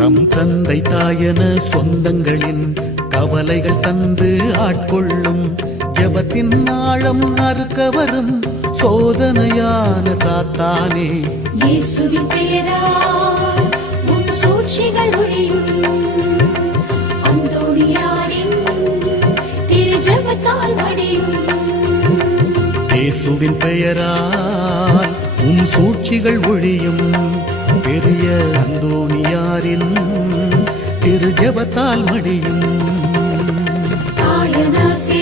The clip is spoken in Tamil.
தம் தந்தை தாயன சொந்தங்களின் கவலைகள் தந்து ஆட்கொள்ளும் ஜெபத்தின் ஆழம் அறுக்க வரும் சோதனையான சாத்தானே. இயேசுவின் பெயரால் உன் சூழ்ச்சிகள் ஒழியும். அந்தோணியாரின் திரு ஜெபத்தால் மடியும். இயேசுவின் பெயரால் உன் சூழ்ச்சிகள் ஒழியும். பெரிய அந்தோணியாரின் திரு ஜெபத்தால் மடியும். ஆயனாசே